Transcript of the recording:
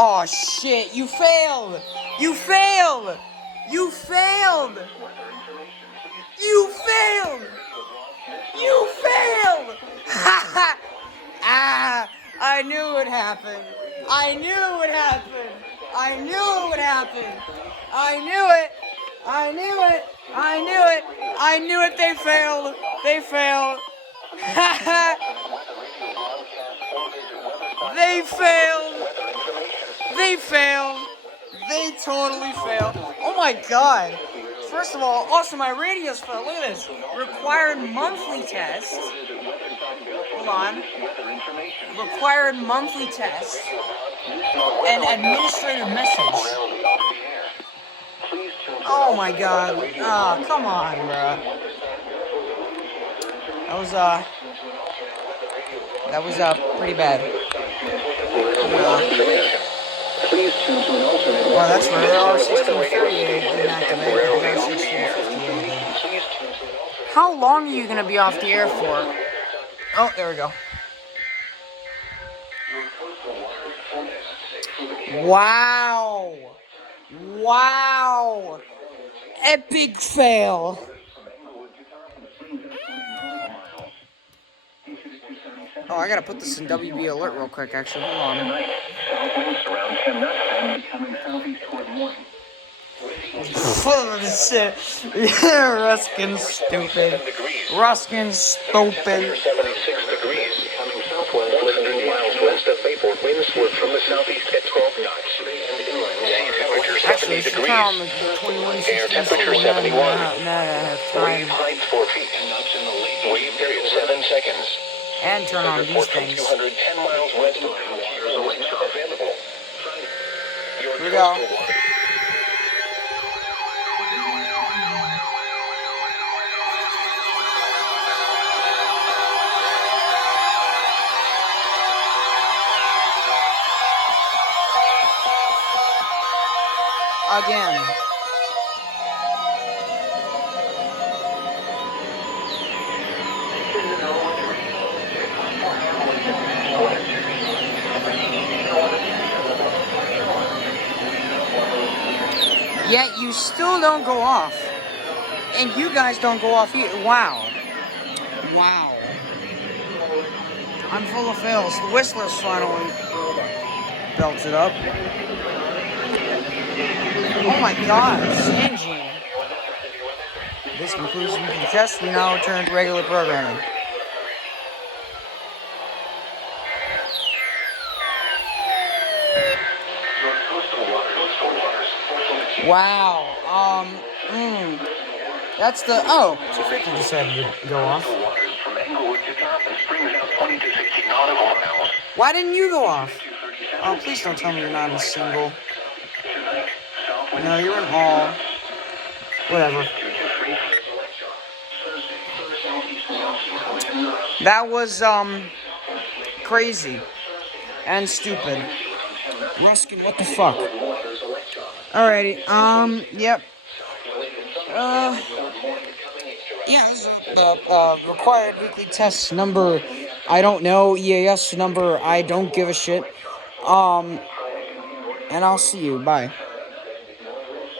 Oh shit, you failed! You failed! You failed! You failed! You failed! Ha Ah! I knew it would happen. I knew it would happen. I knew it would happen. I knew it. I knew it. I knew it. I knew it. They failed. They failed. Ha They failed. They failed. They totally failed. Oh my god. First of all, also my radio's failed. Look at this. Required monthly test. Hold on. Required monthly test. And administrative message. Oh my god. Oh, come on, bruh. That was pretty bad. Well, that's where R1638 inactivated. R1658. How long are you gonna be off the air for? Oh, there we go. Wow. Wow. Epic fail. Oh, I gotta put this in WB alert real quick, actually. Hold on. Shit. Yeah, Ruskin's stupid. Ruskin's stupid. Actually, you should turn on the 2116. Temperature 71. Wave height 4 feet. Wave period 7 seconds. And turn on these things. 210 miles west of available. Here we go. Again. Yet you still don't go off. And you guys don't go off either. Wow. Wow. I'm full of fails. The Whistler's finally belted up. Oh my gosh, engine. This concludes the test. We now return to regular programming. Wow. That's the 250 decided to go off. Why didn't you go off? Oh, please don't tell me you're not in single. No, you're in all. Whatever. That was, crazy. And stupid. Ruskin, what the fuck? Alrighty, yep. Yeah, this is required weekly test number, I don't know, EAS number, I don't give a shit. And I'll see you, bye.